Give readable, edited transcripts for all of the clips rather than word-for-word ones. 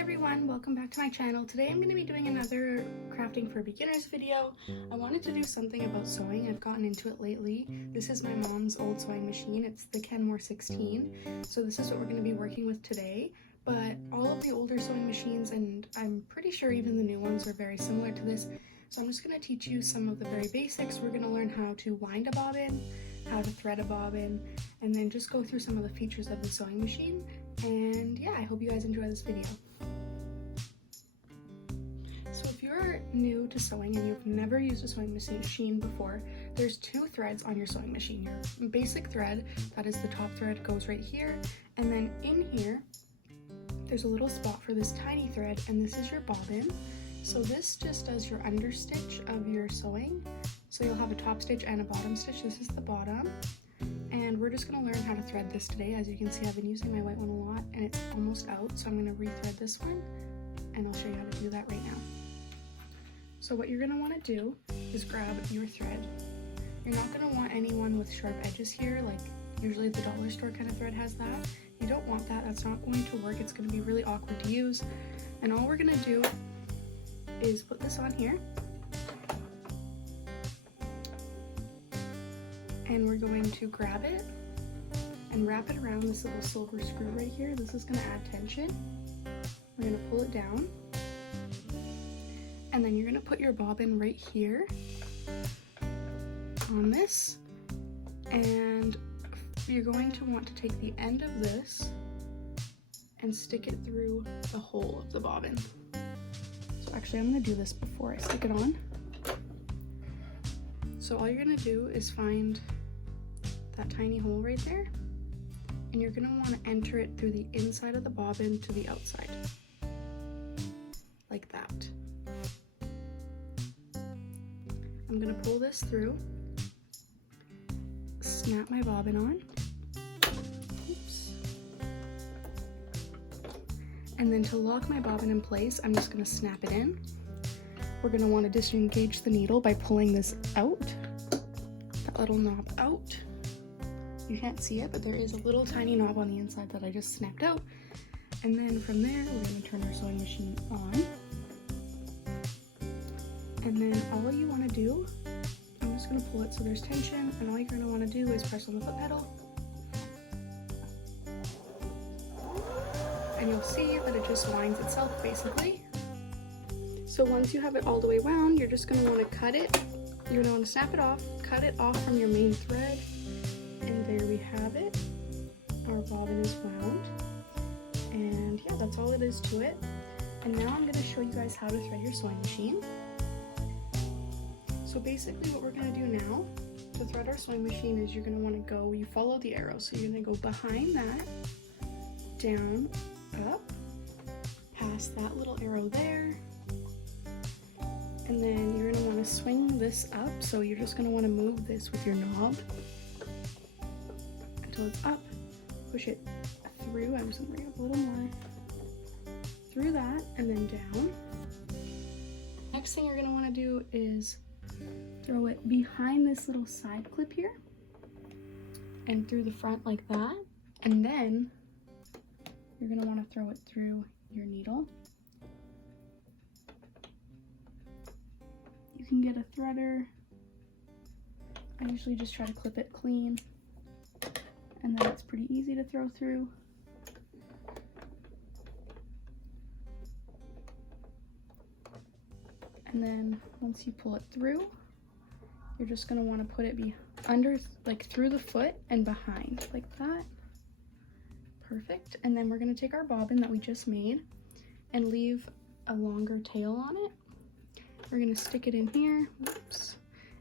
everyone, welcome back to my channel. Today I'm going to be doing another crafting for beginners video. I wanted to do something about sewing. I've gotten into it lately. This is my mom's old sewing machine. It's the Kenmore 16. So this is what we're going to be working with today. But all of the older sewing machines, and I'm pretty sure even the new ones, are very similar to this. So I'm just going to teach you some of the very basics. We're going to learn how to wind a bobbin, how to thread a bobbin, and then just go through some of the features of the sewing machine. And yeah, I hope you guys enjoy this video. So if you're new to sewing and you've never used a sewing machine before, there's two threads on your sewing machine. Your basic thread, that is the top thread, goes right here, and then in here there's a little spot for this tiny thread, and this is your bobbin. So this just does your understitch of your sewing. So you'll have a top stitch and a bottom stitch. This is the bottom. And we're just going to learn how to thread this today. As you can see, I've been using my white one a lot and it's almost out, so I'm going to rethread this one and I'll show you how to do that right now. So what you're going to want to do is grab your thread. You're not going to want anyone with sharp edges here, like usually the dollar store kind of thread has that. You don't want that. That's not going to work. It's going to be really awkward to use. And all we're going to do is put this on here. And we're going to grab it and wrap it around this little silver screw right here. This is going to add tension. We're going to pull it down. And then you're going to put your bobbin right here on this. And you're going to want to take the end of this and stick it through the hole of the bobbin. So actually, I'm going to do this before I stick it on. So all you're going to do is find that tiny hole right there, and you're going to want to enter it through the inside of the bobbin to the outside, like that. I'm going to pull this through, snap my bobbin on, oops, and then to lock my bobbin in place, I'm just going to snap it in. We're going to want to disengage the needle by pulling this out, that little knob out. You can't see it, but there is a little tiny knob on the inside that I just snapped out. And then from there, we're going to turn our sewing machine on. And then all you want to do, I'm just going to pull it so there's tension, and all you're going to want to do is press on the foot pedal. And you'll see that it just winds itself, basically. So once you have it all the way wound, you're just going to want to cut it. You're going to want to snap it off, cut it off from your main thread, and there we have it. Our bobbin is wound. And yeah, that's all it is to it. And now I'm going to show you guys how to thread your sewing machine. So basically what we're going to do now to thread our sewing machine is you're going to want to go, you follow the arrow. So you're going to go behind that, down, up, past that little arrow there. And then you're going to want to swing this up, so you're just going to want to move this with your knob until it's up. Push it through. I'm just going to bring it up a little more. Through that, and then down. Next thing you're going to want to do is throw it behind this little side clip here and through the front like that. And then you're going to want to throw it through your needle. You can get a threader. I usually just try to clip it clean, and then it's pretty easy to throw through. And then once you pull it through, you're just going to want to put it under, like through the foot and behind, like that. Perfect. And then we're going to take our bobbin that we just made and leave a longer tail on it. We're going to stick it in here. Oops.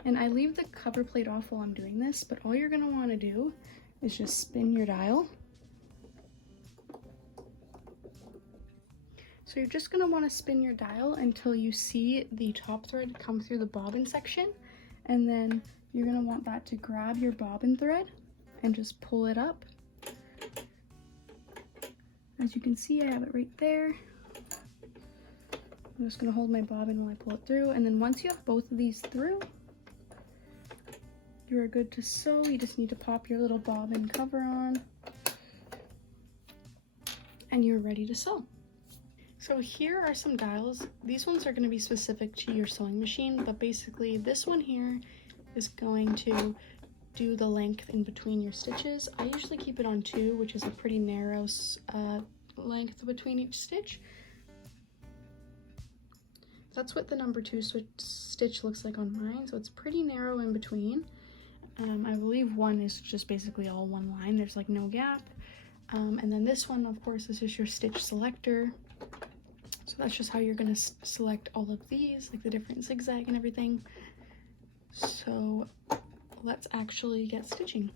And I leave the cover plate off while I'm doing this, but all you're going to want to do is just spin your dial. So you're just going to want to spin your dial until you see the top thread come through the bobbin section, and then you're going to want that to grab your bobbin thread and just pull it up. As you can see, I have it right there. I'm just going to hold my bobbin while I pull it through, and then once you have both of these through, you are good to sew. You just need to pop your little bobbin cover on, and you're ready to sew. So here are some dials. These ones are going to be specific to your sewing machine, but basically this one here is going to do the length in between your stitches. I usually keep it on 2, which is a pretty narrow length between each stitch. That's what the number 2 stitch looks like on mine, so it's pretty narrow in between. I believe 1 is just basically all one line, there's like no gap. And then this one, of course, is just your stitch selector. So that's just how you're going to select all of these, like the different zigzag and everything. So let's actually get stitching.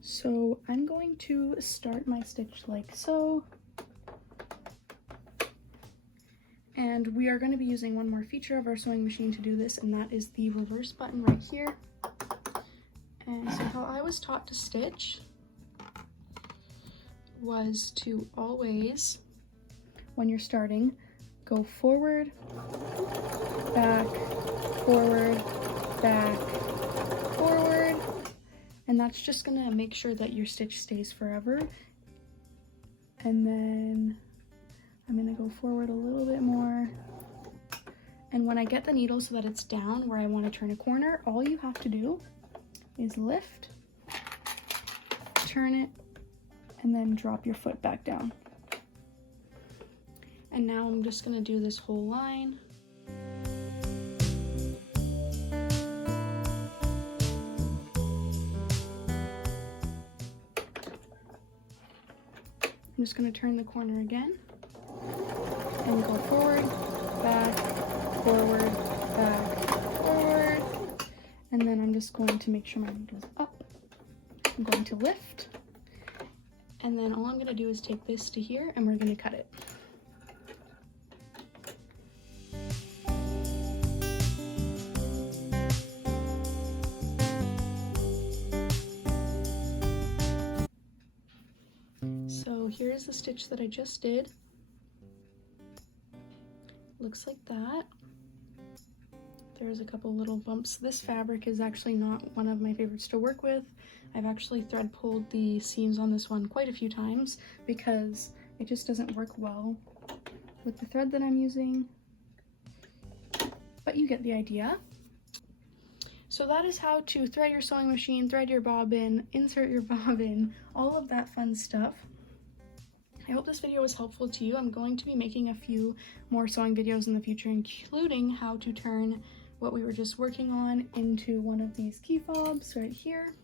So I'm going to start my stitch like so. And we are going to be using one more feature of our sewing machine to do this, and that is the reverse button right here. And so how I was taught to stitch was to always, when you're starting, go forward, back, forward, back, forward, and that's just gonna make sure that your stitch stays forever. And then I'm gonna go forward a little bit more, and when I get the needle so that it's down where I want to turn a corner, all you have to do is lift, turn it, and then drop your foot back down. And now I'm just gonna do this whole line. I'm just gonna turn the corner again and go forward, back, forward, back, forward. And then I'm just going to make sure my needle's up. I'm going to lift. And then all I'm going to do is take this to here and we're going to cut it. So here's the stitch that I just did. Looks like that. There's a couple little bumps. This fabric is actually not one of my favorites to work with. I've actually thread pulled the seams on this one quite a few times because it just doesn't work well with the thread that I'm using. But you get the idea. So that is how to thread your sewing machine, thread your bobbin, insert your bobbin, all of that fun stuff. I hope this video was helpful to you. I'm going to be making a few more sewing videos in the future, including how to turn what we were just working on into one of these key fobs right here.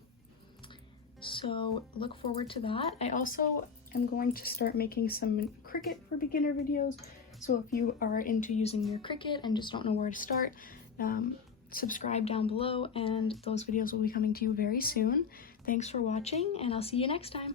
So look forward to that. I also am going to start making some Cricut for beginner videos. So if you are into using your Cricut and just don't know where to start, subscribe down below and those videos will be coming to you very soon. Thanks for watching and I'll see you next time.